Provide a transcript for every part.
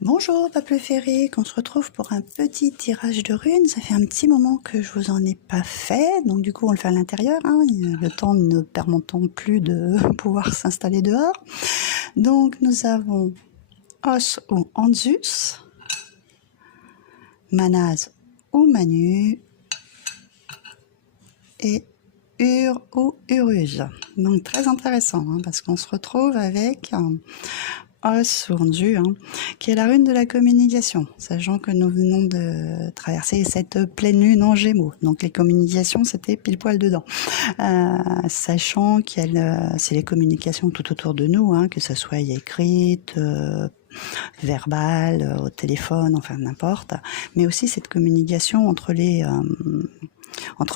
Bonjour peuple féerique, on se retrouve pour un petit tirage de runes. Ça fait un petit moment que je vous en ai pas fait, donc du coup on le fait à l'intérieur, hein. Le temps ne permettant plus de pouvoir s'installer dehors. Donc nous avons Os ou Anzus, Manaz ou Manu et Ur ou Uruz. Donc très intéressant, hein, parce qu'on se retrouve avec Os ou Anzu, hein, qui est la rune de la communication, sachant que nous venons de traverser cette pleine lune en Gémeaux. Donc les communications, c'était pile poil dedans. Sachant c'est les communications tout autour de nous, hein, que ce soit écrite, verbale, au téléphone, enfin n'importe, mais aussi cette communication entre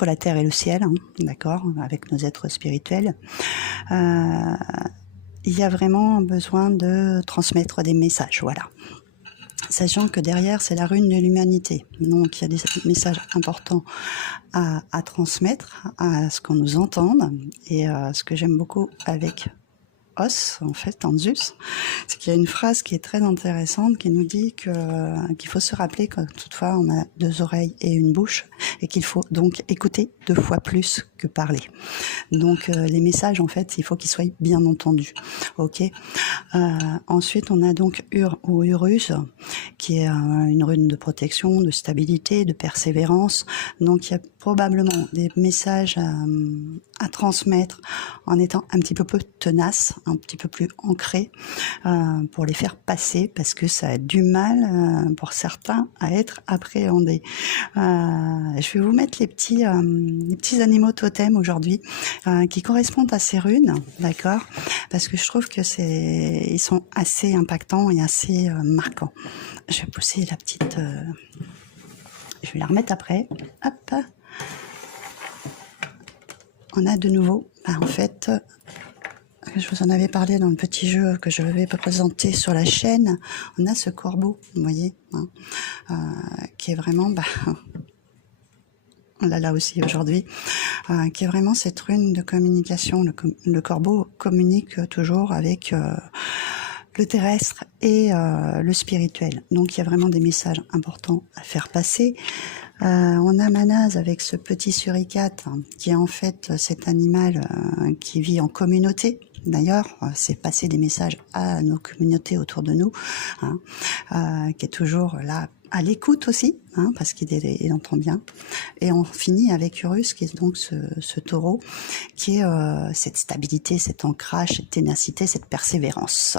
la terre et le ciel, hein, d'accord, avec nos êtres spirituels. Il y a vraiment besoin de transmettre des messages, voilà. Sachant que derrière, c'est la rune de l'humanité. Donc, il y a des messages importants à transmettre, à ce qu'on nous entende. Et ce que j'aime beaucoup avec Os, en fait, Anzus, c'est qu'il y a une phrase qui est très intéressante qui nous dit qu'il faut se rappeler que toutefois on a deux oreilles et une bouche et qu'il faut donc écouter 2 fois plus que parler. Donc les messages, en fait, il faut qu'ils soient bien entendus. Ok. Ensuite, on a donc Ur ou Uruz, qui est une rune de protection, de stabilité, de persévérance. Donc il y a probablement des messages à transmettre en étant un petit peu plus tenace, un petit peu plus ancré, pour les faire passer, parce que ça a du mal pour certains à être appréhendé. Je vais vous mettre les petits animaux totems aujourd'hui qui correspondent à ces runes, d'accord, parce que je trouve que ils sont assez impactants et assez marquants. Je vais pousser la petite... je vais la remettre après. Hop. On a de nouveau, en fait, je vous en avais parlé dans le petit jeu que je vais présenter sur la chaîne. On a ce corbeau, vous voyez, hein, qui est vraiment... on l'a là aussi aujourd'hui, qui est vraiment cette rune de communication. Le corbeau communique toujours avec le terrestre et le spirituel. Donc il y a vraiment des messages importants à faire passer. On a Manaz avec ce petit suricate, hein, qui est en fait cet animal qui vit en communauté. D'ailleurs, c'est passer des messages à nos communautés autour de nous, hein, qui est toujours là à l'écoute aussi, hein, parce qu'il entend bien. Et on finit avec Urus, qui est donc ce taureau, qui est cette stabilité, cet ancrage, cette ténacité, cette persévérance.